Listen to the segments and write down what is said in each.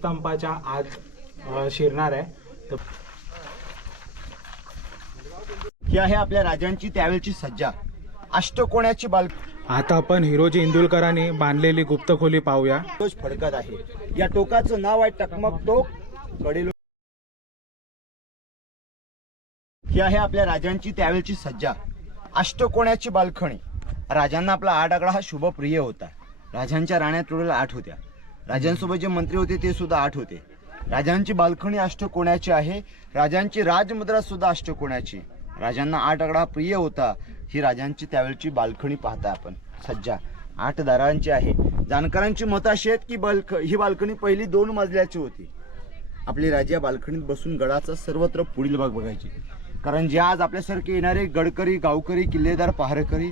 ध्वजस्तंभाच्या आत शिरणार आहे. तर ही आहे आपल्या राजांची त्यावेळची सज्जा, अष्टकोण्याची आता आपण हिरोजी इंदुलकरांनी बांधलेली गुप्तखोली पाहूया. तोच फडकत आहे. या टोकाचं नाव आहे टकमक टोक. कडील ही आहे आपल्या राजांची त्यावेळची सज्जा, अष्टकोण्याची बालखणी. राजांना आपला 8 आकडा हा शुभ प्रिय होता. राजांच्या राण्या टोळीला 8 होत्या. राजांसोबत जे मंत्री होते ते सुद्धा 8 होते. राजांची बालखणी अष्टकोण्याची आहे. राजांची राजमुद्रा सुद्धा अष्टकोण्याची. राजांना 8 आकडा प्रिय होता. ही राजांची त्यावेळची बालखणी पाहता आपण. सज्जा 8 दारांची आहे. जाणकारांची मत अशी आहेत की ही बाल्कनी पहिली 2 मजल्याची होती. आपली राजा बाल्कनीत बसून गडाचा सर्वत्र पुढील भाग बघायची. कारण जे आज आपल्यासारखे येणारे गडकरी, गावकरी, किल्लेदार, पहारेकरी,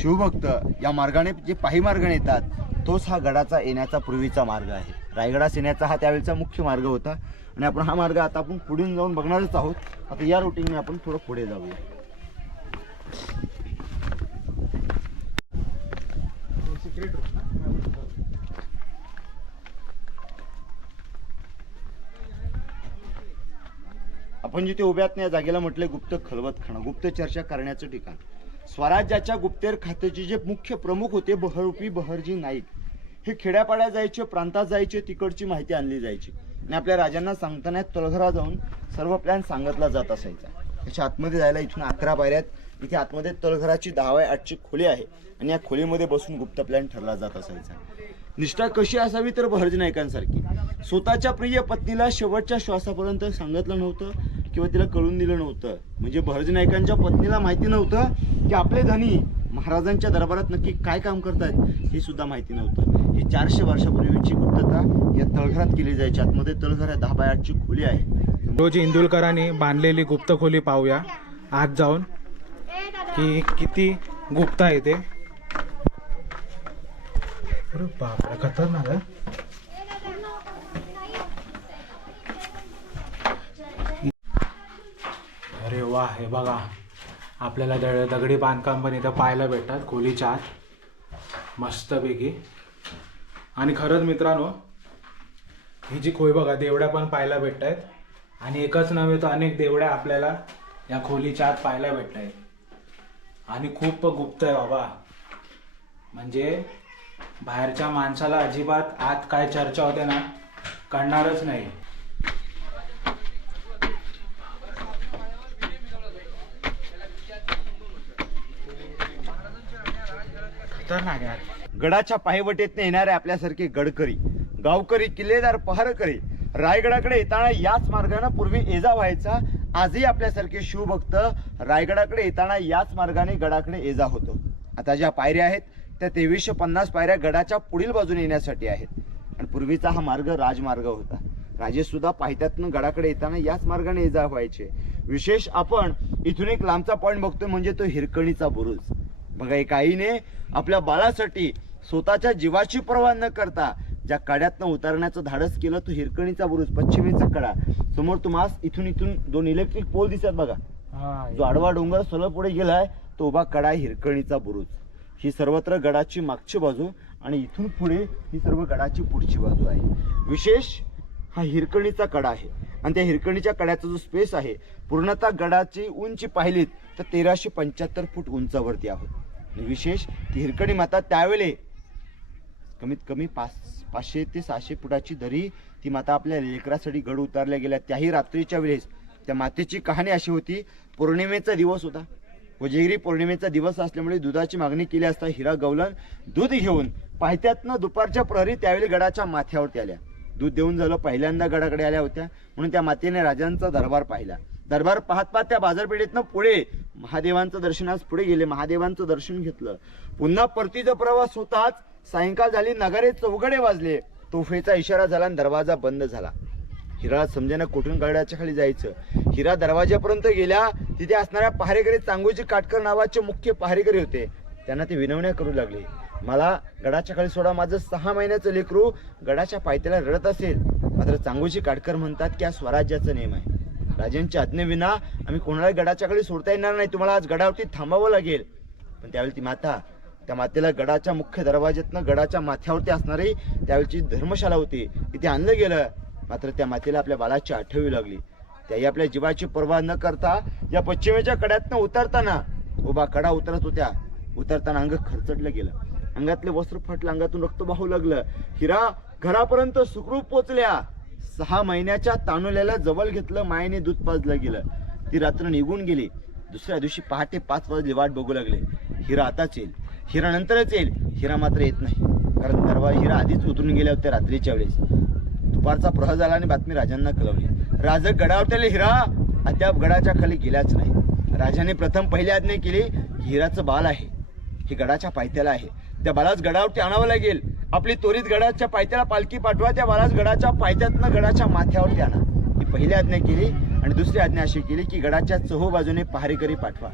शिवभक्त या मार्गाने जे पायी मार्गाने येतात तोच हा गडाचा येण्याचा पूर्वीचा मार्ग आहे. रायगडास येण्याचा हा त्यावेळचा मुख्य मार्ग होता. आणि आपण हा मार्ग आता आपण पुढे जाऊन बघणारच आहोत. आता या रूटिंगने आपण थोडं पुढे जाऊया. आपण जिथे उभ्यात या जागेला म्हटले गुप्त खलबतखाना, गुप्त चर्चा करण्याचं ठिकाण. स्वराज्याच्या गुप्तेर खात्याचे जे मुख्य प्रमुख होते बहरूपी बहरजी नाईक, हे खेड्यापाड्यात जायचे, प्रांतात जायचे, तिकडची माहिती आणली जायची आणि आपल्या राजांना सांगताना तळघरा जाऊन सर्व प्लॅन सांगितला जात असायचा. त्याच्या आतमध्ये जायला इथून 11 पायऱ्यात. इथे आतमध्ये तळघराची 10x8ची खोली आहे आणि या खोलीमध्ये बसून गुप्त प्लॅन ठरला जात असायचा. निष्ठा कशी असावी तर बहरजी नाईकांसारखी. स्वतःच्या प्रिय पत्नीला शेवटच्या श्वासापर्यंत सांगितलं नव्हतं किंवा तिला कळून दिलं नव्हतं. म्हणजे बहरजी नाईकांच्या पत्नीला माहिती नव्हतं की आपले धनी महाराजांच्या दरबारात नक्की काय काम करतायत हे सुद्धा माहिती नव्हतं. ही 400 वर्षापूर्वीची गुप्तता या तळघरात केली जायची. आतमध्ये तळघर 10x8ची खोली आहे. हिरोजी इंदुलकरांनी बांधलेली गुप्तखोली पाहूया आत जाऊन की किती गुप्त आहे ते. अरे बापरे, खतरनाक आहे. अरे वा, हे बघा आपल्याला दगडी बांधकाम पण इथं पाहायला भेटतात खोलीच्या आत मस्तपैकी. आणि खरंच मित्रांनो, ही जी खोली बघा, देवड्या पण पाहायला भेटत आहेत. आणि एकच नव्हे तर अनेक देवड्या आपल्याला या खोलीच्या आत पाहायला भेटत आहेत. आणि खूप गुप्त आहे बाबा. म्हणजे बाहेरच्या माणसाला अजिबात आत काय चर्चा होते ना कळणारच नाही. खतरनाक यार. गडाच्या पायवटेत येणारे आपल्यासारखे गडकरी, गावकरी, किल्लेदार, पहारेकरी रायगडाकडे येताना याच मार्गाने पूर्वी ये-जा व्हायचा. आजही आपल्यासारखे शिवभक्त रायगडाकडे येताना याच मार्गाने गडाकडे ये-जा होतो. आता ज्या पायऱ्या आहेत त्या 2350 पायऱ्या गडाच्या पुढील बाजूने येण्यासाठी आहेत. आणि पूर्वीचा हा मार्ग राजमार्ग होता. राजे सुद्धा पायथ्यातून गडाकडे येताना याच मार्गाने ये-जा व्हायचे. विशेष आपण इथून एक लांबचा पॉईंट बघतोय म्हणजे तो हिरकणीचा बुरुज. बघा, एक आईने आपल्या बाळासाठी स्वतःच्या जीवाची पर्वा न करता ज्या कड्यातनं उतरण्याचं धाडस केलं तो हिरकणीचा बुरुज, पश्चिमेचा कडा. समोर तुम्हाला इथून 2 इलेक्ट्रिक पोल दिसतात बघा. जो आडवा डोंगर सलग पुढे गेलाय तो उभा कडा हिरकणीचा बुरुज. ही सर्वत्र गडाची मागची बाजू आणि इथून पुढे ही सर्व गडाची पुढची बाजू आहे. विशेष हा हिरकणीचा कडा आहे. आणि त्या हिरकणीच्या कड्याचा जो स्पेस आहे, पूर्णतः गडाची उंची पाहिलीत तर 1375 फूट उंचावरती आहोत. आणि विशेष ती हिरकणी माता त्यावेळी कमीत कमी 500 ते 600 फुटाची दरी ती माता आपल्या लेकरासाठी गड उतारल्या गेल्या. त्याही रात्रीच्या वेळेस त्या मातेची कहाणी अशी होती. पौर्णिमेचा दिवस होता. कोजागिरी पौर्णिमेचा दिवस असल्यामुळे दुधाची मागणी केली असता हिरा गवलन दूध घेऊन पायथ्यातनं दुपारच्या प्रहरी त्यावेळी गडाच्या माथ्यावरती आल्या. दूध देऊन झालं पहिल्यांदा गडाकडे आल्या होत्या. म्हणून त्या मातेने राजांचा दरबार पाहिला. दरबार पाहत पाहत त्या बाजारपेठेतनं पुढे महादेवांचं दर्शनास पुढे गेले. महादेवांचं दर्शन घेतलं. पुन्हा परतीचा प्रवास होताच सायंकाळ झाली. नगारे चौघडे वाजले. तोफेचा इशारा झाला आणि दरवाजा बंद झाला. हिराला समजेना कुठून गडाच्या खाली जायचं. हिरा दरवाजापर्यंत गेल्या. तिथे असणाऱ्या पहारेकरी चांगोजी काटकर नावाचे मुख्य पहारेकरी होते. त्यांना ते विनवण्या करू लागले, मला गडाच्या खाली सोडा. माझं 6 महिन्याचं लेकरू गडाच्या पायथ्याला रडत असेल. मात्र चांगोजी काटकर म्हणतात की हा स्वराज्याचा नियम आहे. राजांच्या आज्ञेविना आम्ही कोणाला गडाच्या खाली सोडता येणार नाही. तुम्हाला आज गडावरती थांबावं लागेल. पण त्यावेळी ती माता, त्या मातेला गडाच्या मुख्य दरवाज्यातनं गडाच्या माथ्यावरती असणारी त्यावेळची धर्मशाला होती तिथे आणलं गेलं. मात्र त्या मातेला आपल्या बाळाची आठवण लागली. त्याही आपल्या जीवाची पर्वा न करता या पश्चिमेच्या कड्यातनं उतरताना उभा कडा उतरत होत्या. उतरताना अंग खरचटलं गेलं, अंगातले वस्त्र फाटलं, अंगातून रक्त वाहू लागलं. हिरा घरापर्यंत सुखरूप पोचल्या. 6 महिन्याच्या तानुल्याला जवळ घेतलं, मायेने दूध पाजलं गेलं. ती रात्र निघून गेली. दुसऱ्या दिवशी पहाटे 5 वाजले वाट बघू लागले. हिरा आताच येईल, हिरा नंतरच येईल. हिरा मात्र येत नाही, कारण दरवाजा हिरा आधीच उतरून गेल्या होत्या रात्रीच्या वेळेस. दुपारचा प्रह झाला आणि बातमी राजांना कळवली. राजा गडावरले हिरा अद्याप गडाच्या खाली गेलाच नाही. राजाने प्रथम पहिली आज्ञा केली, हिराचं बाल आहे, हे गडाच्या पायथ्याला आहे, त्या बालाच गडावरती आणावं लागेल. आपली त्वरित गडाच्या पायथ्याला पालखी पाठवा, त्या बालाच गडाच्या पायथ्यातनं गडाच्या माथ्यावरती आणा. ही पहिली आज्ञा केली. आणि दुसरी आज्ञा अशी केली की गडाच्या चहूबाजूने पहारेकरी पाठवा.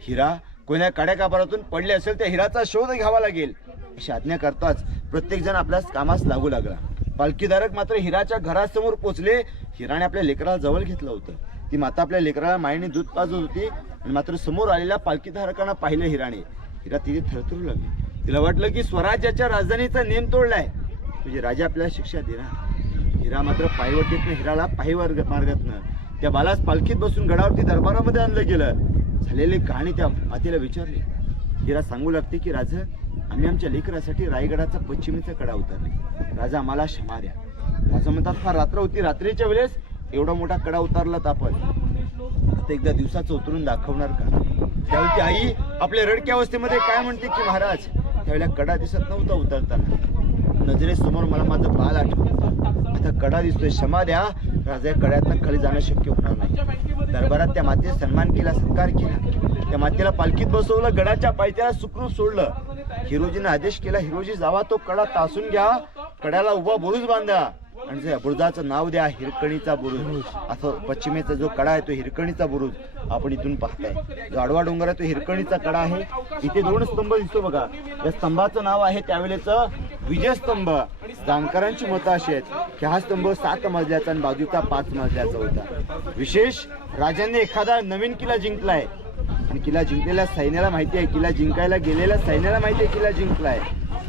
हिरा कोण्या काड्याकापरातून पडले असेल त्या हिराचा शोध घ्यावा लागेल. अशी आज्ञा करताच प्रत्येक जण आपल्या कामास लागू लागला. पालखीधारक मात्र हिराच्या घरासमोर पोचले. हिराने आपल्या लेकराला जवळ घेतलं होतं. ती माता आपल्या लेकराला मायेने दूध पाजत होती. आणि मात्र समोर आलेल्या पालखीधारकांना पाहिलं हिराने. हिरा तिथे थरथरू लागली. तिला वाटलं की स्वराज्याच्या राजधानीचा नेम तोडलाय, तुझे राजा आपल्याला शिक्षा देणार. हिरा मात्र पायवटीतनं हिराला पायी मार्गातनं त्या बालास पालखीत बसून गडावरती दरबारामध्ये आणलं गेलं. झालेली कहाणी त्या मातेला विचारली. हिरा सांगू लागते की राजा, आम्ही आमच्या लेकरासाठी रायगडाचा पश्चिमेचा कडा उतरले. राजा आम्हाला क्षमा द्या. राजा म्हणतात, फार रात्र होती, रात्रीच्या वेळेस एवढा मोठा कडा उतरलात आपण, आता एकदा दिवसाचं उतरून दाखवणार का? त्यावेळी ती आई आपल्या रडक्या अवस्थेमध्ये काय म्हणते की महाराज, त्यावेळेला कडा दिसत नव्हता उतरताना, नजरेसमोर मला माझं बाल आठवत, आता कडा दिसतोय, क्षमा द्या. राजा कड्यातनं खाली जाणं शक्य होणार नाही. दरबारात त्या मातेचा सन्मान केला, सत्कार केला. त्या मातेला पालखीत बसवलं, गडाच्या पायथ्याला सुखरूप सोडलं. हिरोजीने आदेश केला, हिरोजी जावा, तो कडा तासून घ्या, कड्याला उभा बुरुज बांधा आणि त्या बुरुजाचं नाव द्या हिरकणीचा बुरुज. असं पश्चिमेचा जो कडा आहे तो हिरकणीचा बुरुज आपण इथून पाहताय. जो आडवा डोंगर आहे तो हिरकणीचा कडा आहे. इथे 2 स्तंभ दिसतो बघा, या स्तंभाचं नाव आहे त्यावेळेचं विजयस्तंभ. जाणकारांची मतं अशी आहेत की हा स्तंभ 7 मजल्याचा आणि बाजूचा 5 मजल्याचा होता. विशेष, राजांनी एखादा नवीन किल्ला जिंकलाय आणि किल्ला जिंकलेल्या सैन्याला माहिती आहे, किल्ला जिंकायला गेलेल्या सैन्याला माहिती आहे किल्ला जिंकलाय,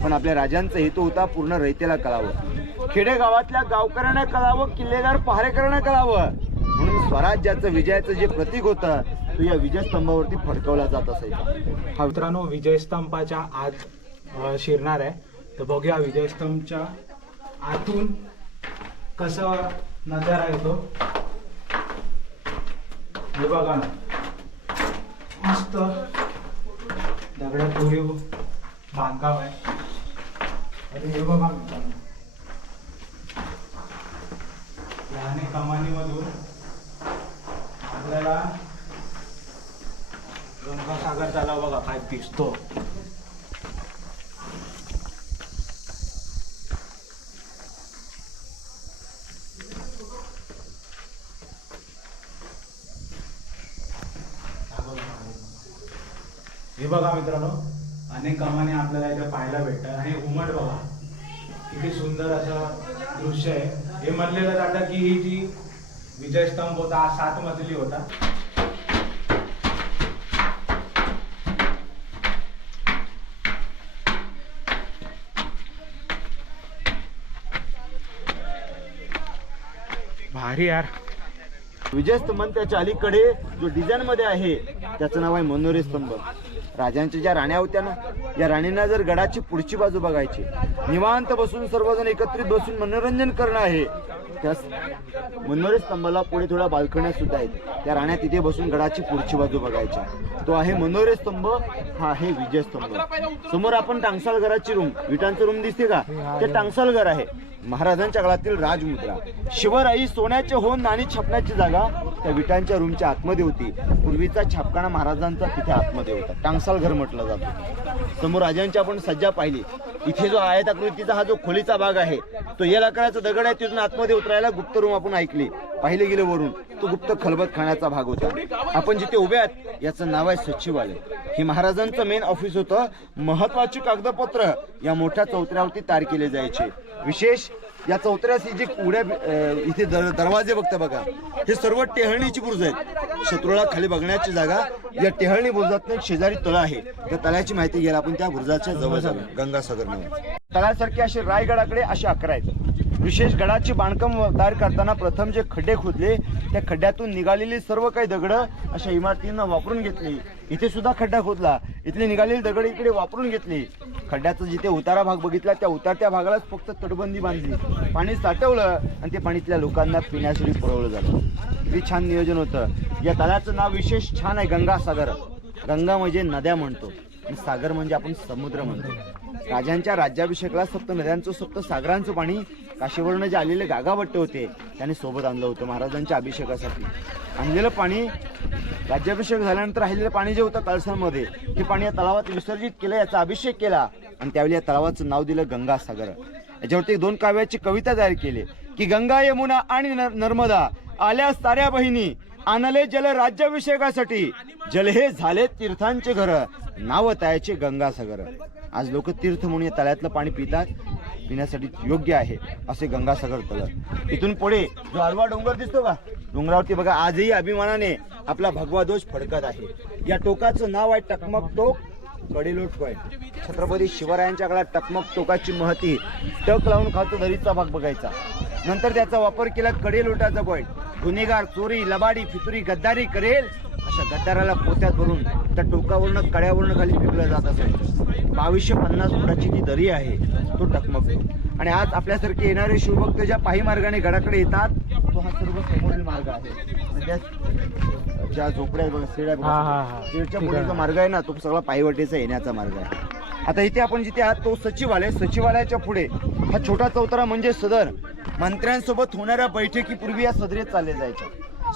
पण आपल्या राजांचा हेतू होता पूर्ण रयतेला कळावं, खेडेगावातल्या गावकऱ्यांना कळावं, किल्लेदार पहारेकऱ्यांना कळावं. म्हणून स्वराज्याचं विजयाचं जे प्रतीक होतं तो या विजयस्तंभावरती फडकवला जात असायचा. हा मित्रांनो विजयस्तंभाच्या आत शिरणार आहे, तर बघूया विजयस्तंभच्या आतून कसं नजारा येतो. हे बघा ना, मस्त दगडात कोरीव बांधकाम आहे. आणि हे बघा मित्रांनो, लहान कमानीमधून आपल्याला गंगासागर तलाव बघा काय दिसतो. हे बघा मित्रांनो, अनेक कमानी आपल्याला इथे पाहायला भेटतात. आणि घुमट बघा, किती सुंदर असं दृश्य आहे. हे म्हणलेलं जातं की ही जी विजयस्तंभ होता हा 7 मजली होता. भारी यार. विजयस्तंभ त्याच्या अलीकडे जो डिझाईन मध्ये आहे त्याचं नाव आहे मनोरे स्तंभ. राजांच्या ज्या राण्या होत्या ना, या राणींना जर गडाची पुढची बाजू बघायची, निवांत बसून सर्वजण एकत्रित बसून मनोरंजन करणं आहे, त्या मनोरे स्तंभाला पुढे थोड्या बाल्कन्या सुद्धा आहेत. त्या राण्या तिथे बसून गडाची पुढची बाजू बघायच्या. तो आहे मनोरे स्तंभ, हा आहे विजयस्तंभ. समोर आपण टांगसाल घराची रूम, विटांचं रूम दिसते का, ते टांगसाल घर आहे. महाराजांच्या काळातील राजमुद्रा, शिवराई सोन्याचे होऊन नाणी छापण्याची जागा त्या विटांच्या रूमच्या आतमध्ये होती. पूर्वीचा छापखाना महाराजांचा तिथे आतमध्ये होता, टांगसाल घर म्हटलं जातं. समोर राजांची आपण सज्जा पाहिली. इथे जो आयताकृतीचा हा जो खोलीचा भाग आहे तो या लाकडाचा दगड आहे, तिथून आतमध्ये उतरायला गुप्त रूम आपण ऐकली, पाहिले गेले वरून, तो गुप्त खलबत खाण्याचा भाग होता. आपण जिथे उभे आहात याचं नाव आहे सचिवालय. हे महाराजांचं मेन ऑफिस होतं. महत्वाची कागदपत्र या मोठ्या चौतऱ्यावरती तयार केले जायचे. विशेष, या चौतऱ्याची जी उड्या इथे दरवाजे बघता बघा, हे सर्व टेहळणीची बुरुज आहेत. शत्रूला खाली बघण्याची जागा. या टेहळणी बुरुजात एक शेजारी तळ आहे, त्या तळ्याची माहिती घ्यायला आपण त्या बुरुजाच्या जवळ जाऊ. गंगासागर नाव तळ्यासारखे असे रायगडाकडे असे 11 आहेत. विशेष गडाची बांधकाम तयार करताना प्रथम जे खड्डे खोदले त्या खड्ड्यातून निघालेली सर्व काही दगडं अशा इमारतींना वापरून घेतली. इथे सुद्धा खड्डा खोदला, इथली निघालेली दगड इकडे वापरून घेतली. खड्ड्याचा जिथे उतारा भाग बघितला त्या उतारत्या भागालाच फक्त तटबंदी बांधली, पाणी साठवलं आणि ते पाणी इथल्या लोकांना पिण्यासाठी पुरवलं झालं. किती छान नियोजन होतं. या तळ्याचं नाव विशेष छान आहे, गंगासागर. गंगा म्हणजे नद्या म्हणतो आणि सागर म्हणजे आपण समुद्र म्हणतो. राजांच्या राज्याभिषेकाला सप्त नद्यांचं सप्त सागरांचं पाणी काशीवरून जे आलेले गागाभट्टे होते त्यांनी सोबत आणलं होतं महाराजांच्या अभिषेकासाठी. आणलेलं पाणी राज्याभिषेक झाल्यानंतर राहिलेलं पाणी जे होतं कळसांमध्ये हे पाणी या तलावात विसर्जित केलं, याचा अभिषेक केला आणि त्यावेळी या तलावाचं नाव दिलं गंगासागर. याच्यावरती 2 काव्याची कविता तयार केली की गंगा यमुना आणि नर्मदा आल्या साऱ्या बहिणी, आणले जल राज्याभिषेकासाठी, जल हे झाले तीर्थांचे घर, नाव तयाचे गंगासागर. आज लोक तीर्थ म्हणून या तळ्यातलं पाणी पितात, पिण्यासाठी योग्य आहे असे गंगासागर तळ. इथून पुढे जो आडवा डोंगर दिसतो का, डोंगरावरती बघा आजही अभिमानाने आपला भगवा ध्वज फडकत आहे. या टोकाचं नाव आहे टकमक टोक कडेलोट पॉइंट. छत्रपती शिवरायांच्या काळात टकमक टोकाची महती, टक लावून खातो दरीचा भाग बघायचा. नंतर त्याचा वापर केला कडेलोटाचा पॉइंट. गुन्हेगार चोरी लबाडी फितुरी गद्दारी करेल अशा गद्दाराला पोत्यात भरून त्या टोकावरनं कड्यावरनं खाली फेकलं जात असायचं. 2250 फुटाची ती दरी आहे, तो टकमक टोक. आणि आज आपल्यासारखे येणारे शिवभक्त ज्या पायी मार्गाने गडाकडे येतात तो हा सर्व समोरील मार्ग आहे. ज्या झोपड्या बघा, शेड्या बघा, शेडच्या पुढेचा मार्ग आहे ना, तो सगळा पायवाटेचा येण्याचा मार्ग आहे. आता इथे आपण जिथे आहात तो सचिवालय. सचिवालयाच्या पुढे हा छोटा चौतारा म्हणजे सदर. मंत्र्यांसोबत होणाऱ्या बैठकीपूर्वी या सदरेत चालले जायच्या.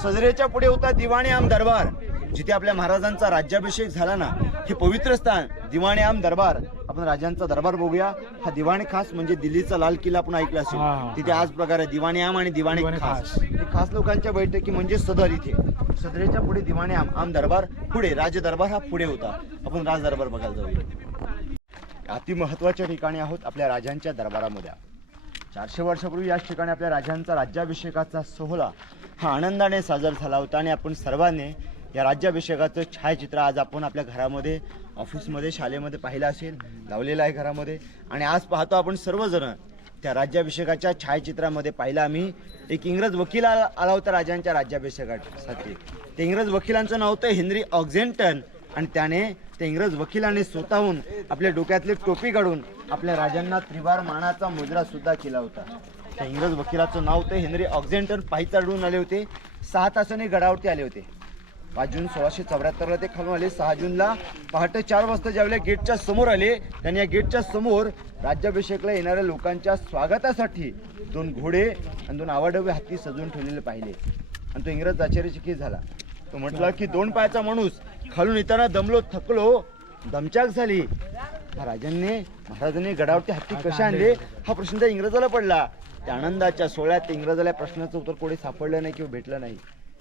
सदरेच्या पुढे होता दिवाणी आम दरबार, जिथे आपल्या महाराजांचा राज्याभिषेक झाला ना, हे पवित्र स्थान दिवाणी आम दरबार. आपण राजांचा दरबार बघूया. हा दिवाणी खास म्हणजे दिल्लीचा लाल किल्ला आपण ऐकला असेल, तिथे आज प्रकारे दिवाणी आम आणि दिवाणी खास. हे खास लोकांच्या बैठकी म्हणजे सदर. इथे सदरेच्या पुढे दिवाणी आम दरबार, पुढे राज दरबार हा पुढे होता. आपण राज दरबार बघायला जाऊया. अति महत्वाच्या ठिकाणी आहोत आपल्या राजांच्या दरबारामध्ये. 400 वर्षापूर्वी याच ठिकाणी आपल्या राजांचा राज्याभिषेकाचा सोहळा हा आनंदाने साजरा झाला होता आणि आपण सर्वांनी या राज्याभिषेकाचं छायाचित्र आज आपण आपल्या घरामध्ये, ऑफिसमध्ये, शाळेमध्ये पाहिलं असेल, लावलेलं आहे घरामध्ये. आणि आज पाहतो आपण सर्वजण त्या राज्याभिषेकाच्या छायाचित्रामध्ये पाहिलं आम्ही एक इंग्रज वकील आला होता राजांच्या राज्याभिषेकासाठी. ते इंग्रज वकिलांचं नाव होतं हेनरी ऑक्झेंटन आणि त्याने त्या इंग्रज वकिलांनी स्वतःहून आपल्या डोक्यातली टोपी काढून आपल्या राजांना त्रिवार मानाचा मुजरा सुद्धा केला होता. त्या इंग्रज वकिलाचं नाव होतं हेनरी ऑक्झेंटन. पायी चढून आले होते, 6 तासांनी गडावरती आले होते. 5 जून 1674ला ते खालून आले. 6 जूनला पहाटे 4 वाजता ज्यावेळेला गेटच्या समोर आले, त्यांनी या गेटच्या समोर राज्याभिषेकला येणाऱ्या लोकांच्या स्वागतासाठी 2 घोडे आणि 2 आवाडवे हत्ती सजवून ठेवलेले पाहिले. आणि तो इंग्रज आश्चर्यचकित झाला. तो म्हटला की 2 पायाचा माणूस खालून येताना दमलो, थकलो, दमचाक झाली. महाराजांनी गडावरती हत्ती कशा आणले हा प्रश्न त्या इंग्रजाला पडला. त्या आनंदाच्या सोहळ्यात इंग्रजाला प्रश्नाचं उत्तर कोणी सापडलं नाही किंवा भेटलं नाही.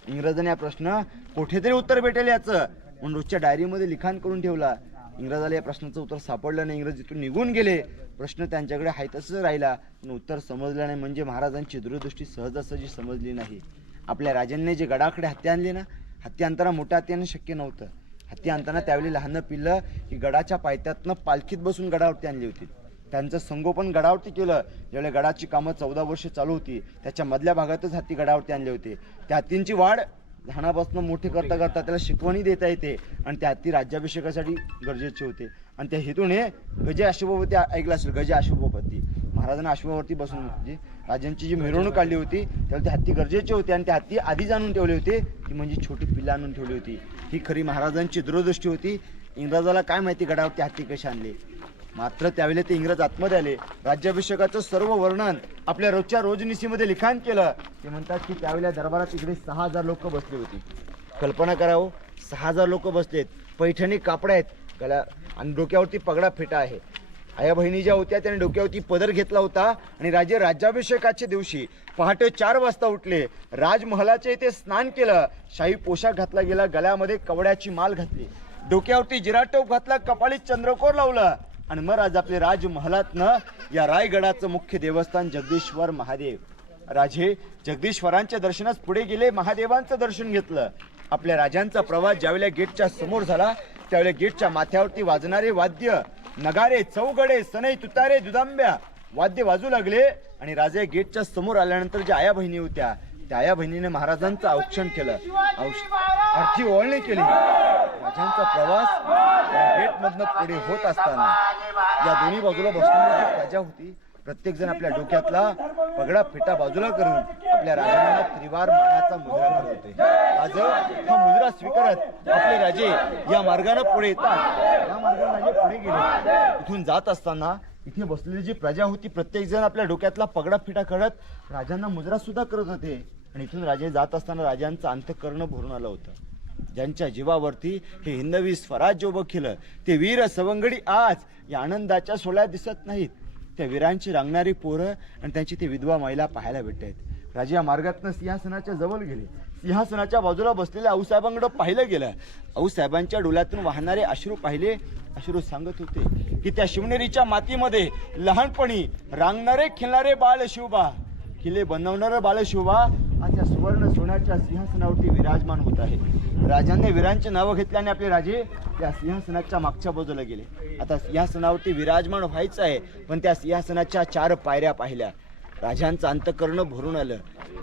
इंग्रजाने हा प्रश्न कुठेतरी उत्तर भेटेल याचं म्हणून रोजच्या डायरीमध्ये लिखाण करून ठेवला. इंग्रजाला या प्रश्नाचं उत्तर सापडलं नाही. इंग्रज इथून निघून गेले. प्रश्न त्यांच्याकडे आहे तसंच राहिला, पण उत्तर समजलं नाही. म्हणजे महाराजांची दूरदृष्टी सहजासहजी समजली नाही. आपल्या राजांनी जे गडाकडे हत्ती आणली ना, हत्ती आणताना मोठ्या हत्तीने शक्य नव्हतं. हत्ती आणताना त्यावेळी लहान पिल्लं ही गडाच्या पायथ्यातनं पालखीत बसून गडावरती आणली होती. त्यांचं संगोपन गडावरती केलं. ज्यावेळी गडाची कामं 14 वर्ष चालू होती त्याच्या मधल्या भागातच हत्ती गडावरती आणले होते. त्या हत्तींची वाढ लहानापासून मोठी करता करता त्याला शिकवणी देता येते आणि त्या हत्ती राज्याभिषेकासाठी गरजेचे होते. आणि त्या हेतूने गजे अश्वपती ऐकलं असेल, गजे अश्वपती. महाराजांना अश्वावरती बसून म्हणजे राजांची जी मिरवणूक काढली होती त्यावेळी ते हत्ती गरजेचे होते आणि त्या हत्ती आधीच आणून ठेवले होते, ती म्हणजे छोटी पिल्लं आणून ठेवली होती. ही खरी महाराजांची दूरदृष्टी होती. इंग्रजाला काय माहिती गडावरती हत्ती कशी आणली. मात्र त्यावेळी ते इंग्रज आतमध्ये आले. राज्याभिषेकाचं सर्व वर्णन आपल्या रोजच्या रोजनिशीमध्ये लिखाण केलं. ते म्हणतात की त्यावेळेला दरबारात इकडे 6000 लोक बसली होती. कल्पना करावं, 6000 लोक बसलेत. पैठणी कापड आहेत गळ्या आणि डोक्यावरती पगडा फेटा आहे. आया बहिणी ज्या होत्या त्याने डोक्यावरती पदर घेतला होता आणि राजे राज्याभिषेकाच्या दिवशी पहाटे 4 वाजता उठले. राजमहालाच्या इथे स्नान केलं. शाही पोशाख घातला गेला. गळ्यामध्ये कवड्याची माल घातली. डोक्यावरती जिराटोप घातला. कपाळीत चंद्रकोर लावलं आणि मग आज आपले राजमहालातनं या रायगडाचं मुख्य देवस्थान जगदीश्वर महादेव. राजे जगदीश्वरांच्या दर्शनास पुढे गेले. महादेवांचं दर्शन घेतलं. आपल्या राजांचा प्रवास ज्यावेळेला गेटच्या समोर झाला त्यावेळेला गेटच्या माथ्यावरती वाजणारे वाद्य, नगारे, चौगडे, सनई, तुतारे, दुदांब्या वाद्य वाजू लागले आणि राजे गेटच्या समोर आल्यानंतर ज्या आया बहिणी होत्या त्या आया बहिणीने महाराजांचं औक्षण केलं, आरती ओवाळणी केली. राजांचा प्रवास गेट मधनं पुढे होत असताना या दोन्ही बाजूला बसलेली जी प्रजा होती प्रत्येक जण आपल्या डोक्यातला पगडा फेटा बाजूला करून आपल्या राजांना त्रिवार मानाचा मुद्रा करत होते. राज हा मुद्रा स्वीकारत आपले राजे या मार्गाने पुढे येतात. या मार्गाने राजे पुढे गेले. इथून जात असताना इथे बसलेली जी प्रजा होती प्रत्येक जण आपल्या डोक्यातला पगडा फेटा करत राजांना मुद्रा सुद्धा करत होते. आणि इथून राजे जात असताना राजांचं अंतःकरण भरून आलं होतं. ज्यांच्या जीवावरती हे हिंदवी स्वराज्य उभं केलं ते वीर सवंगडी आज या आनंदाच्या सोहळ्यात दिसत नाहीत. त्या वीरांची रांगणारी पोरं आणि त्यांची ती विधवा महिला पाहायला भेटत आहेत. राजे या मार्गातनं सिंहासनाच्या जवळ गेले. सिंहासनाच्या बाजूला बसलेल्या आऊसाहेबांकडे पाहिलं गेलं. आऊसाहेबांच्या डोळ्यातून वाहणारे अश्रू पाहिले. अश्रू सांगत होते की त्या शिवनेरीच्या मातीमध्ये लहानपणी रांगणारे खेळणारे बाळ शिवबा, किल्ले बनवणारं बाळ शिवबा आज या सुवर्ण सोन्याच्या सिंहासनावरती विराजमान होत आहे. राजांनी वीरांची नावं घेतल्याने आपले राजे त्या सिंहासनाच्या मागच्या बाजूला गेले. आता सिंहासनावरती विराजमान व्हायचं आहे पण त्या सिंहासनाच्या 4 पायऱ्या पाहिल्या. राजांचं अंतःकरण भरून आलं.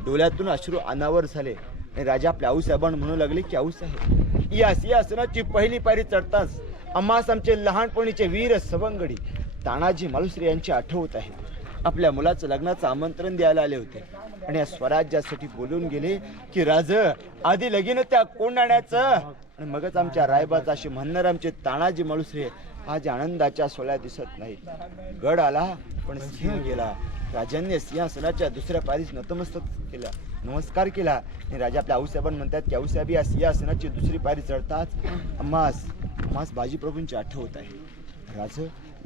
डोळ्यातून अश्रू अनावर झाले. आणि राजा आपल्या आऊसाहेबांना म्हणू लागले की आऊसाहेब या सिंहासनाची पहिली पायरी चढताच आम्हास आमचे लहानपणीचे वीर सवंगडी तानाजी मालुसरे यांची आठवत आहे. आपल्या मुलाचं लग्नाचं आमंत्रण द्यायला आले होते आणि या स्वराज्यासाठी बोलून गेले की राज आधी लगीन त्या कोंडाण्याचं आणि मगच आमच्या रायबाचा असे म्हणणार आमचे तानाजी मालुसरे आज आनंदाच्या सोहळ्यात दिसत नाहीत. गड आला पण सिंह गेला. राजांनी सिंहासनाच्या दुसऱ्या पायरीस नतमस्तक केला, नमस्कार केला. आणि राजा आपल्या आऊसाहेबांना म्हणतात की आऊसाहेब या सिंहासनाची दुसरी पायरी चढताच आम्हास बाजीप्रभूंची आठवत आहे. राज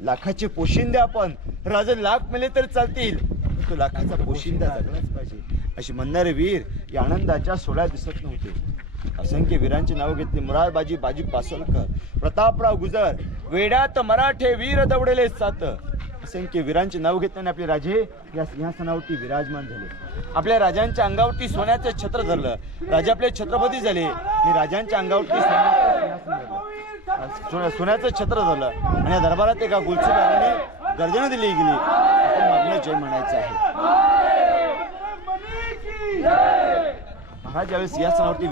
लाखाचे पोशिंदे आपण राज लाख मेले तर चालतील तो लाखाचा पोशिंदा जगलाच पाहिजे अशी म्हणणारे वीर या आनंदाच्या सोहळ्यात दिसत नव्हते. असंख्य वीरांची नाव घेतली. मुरारबाजी बाजी पासलकर, प्रतापराव गुजर, वेड्यात मराठे वीर दौडले सात. असंख्य वीरांची नाव घेतल्याने आपले राजे या सिंहासनावरती विराजमान झाले. आपल्या राजांच्या अंगावरती सोन्याचं छत्र धरलं. राजे आपले छत्रपती झाले आणि राजांच्या अंगावरती सोन्याचं छत्र धरलं आणि या दरबारात एका गुलछुबाने गर्जना दिली गेली. आपण मागणं जय म्हणायचं आहे. महाराज ज्यावेळेस सिंहासनावरती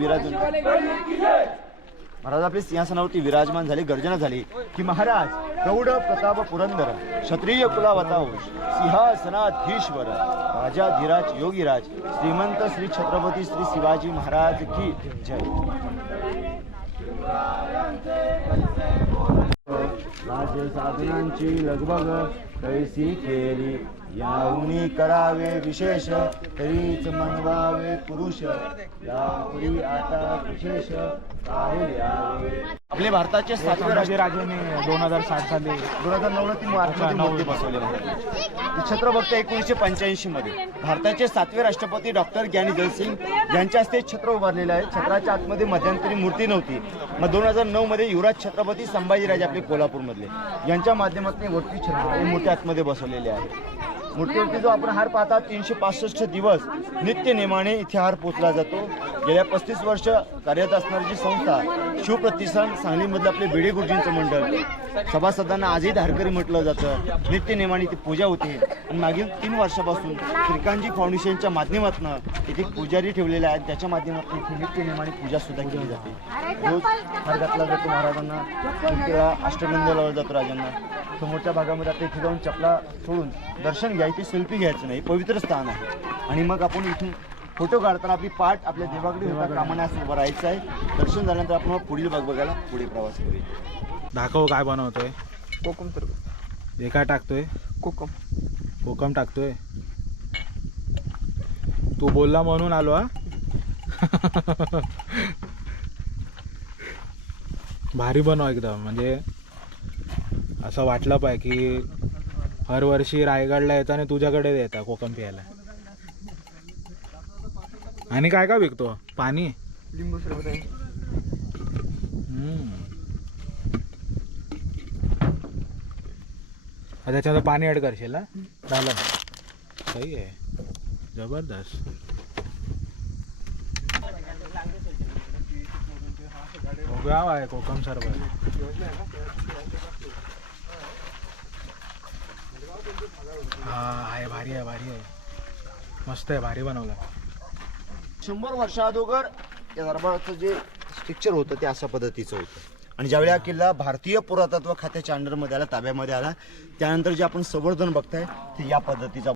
महाराज आपले सिंहासनावरती विराजमान झाले. गर्जना झाली की महाराज प्रौढ प्रताप पुरंदर क्षत्रिय कुलावतांश सिंहासनाधीश्वर राजा धीराज योगीराज श्रीमंत श्री छत्रपती श्री शिवाजी महाराज की जय. राज साधनांची लगबग कैसी केली याहुनी करावे विशेष तरीच मनवावे पुरुष यापुरी आता विशेष काय द्यावे. आपले भारताचे 7वे राजेने 2007 साली 2009 ती मार्चमध्ये मूर्ती बसवली. छत्रभक्त 1985 मध्ये भारताचे 7वे राष्ट्रपती डॉक्टर ज्ञानी जयसिंग यांच्या हस्ते छत्र उभारलेलं आहे. छत्राच्या आतमध्ये मध्यंतरी मूर्ती नव्हती. मग 2009 मध्ये युवराज छत्रपती संभाजीराजे आपले कोल्हापूरमधले यांच्या माध्यमातून वरती छत्रपती मूर्ती आतमध्ये बसवलेली आहे. मूर्तीवरती जो आपण हार पाहता 365 दिवस नित्य नेमाने इथे हार पोचला जातो. गेल्या 35 वर्ष कार्यरत असणारी जी संस्था शिवप्रतिष्ठान सांगलीमधलं आपले बेडे गुरुजींचं मंडळ सभासदांना आजही धारकरी म्हटलं जातं. नित्य नेमाने इथे पूजा होते आणि मागील 3 वर्षापासून श्रीकांतजी फाउंडेशनच्या माध्यमातून इथे पुजारी ठेवलेले आहेत. त्याच्या माध्यमातून इथे नित्य नेमाने पूजा सुद्धा केली जाते. रोज हार घातला जातो महाराजांना, अष्टगंध लावला जातो राजांना. समोरच्या भागामध्ये आता इथे जाऊन चपला सोडून दर्शन घ्यायचे, सेल्फी घ्यायचं नाही, पवित्र स्थान आहे. आणि मग आपण इथून फोटो काढताना आपली पाठ आपल्या देवाकडे होता कामाने असं उभं राहायचं आहे. दर्शन झाल्यानंतर आपण पुढील भाग बघायला पुढे प्रवास करूया. दाखव काय बनवतोय. कोकम तर हे काय टाकतोय. कोकम टाकतोय. तू बोलला म्हणून आलो. हा भारी बनव एकदम. म्हणजे असं वाटलं पाहिजे की हर वर्षी रायगडला येताना तुझ्याकडे येतात कोकम प्यायला. आणि काय काय विकतो. पाणी लिंबू सरबत आहे. त्याच्यात पाणी ॲड करशील ना. झालं सही आहे. जबरदस्त. गाव आहे कोकम सरबत. हा आहे, भारी आहे, भारी आहे, मस्त आहे, भारी बनवला. 100 वर्षा अगोदर या दरबाराचं जे स्ट्रक्चर होतं ते अशा पद्धतीचं होतं. आणि ज्यावेळी हा किल्ला भारतीय पुरातत्व खात्याच्या अंडरमध्ये आला, ताब्यामध्ये आला, त्यानंतर जे आपण संवर्धन बघताय ते या पद्धतीचा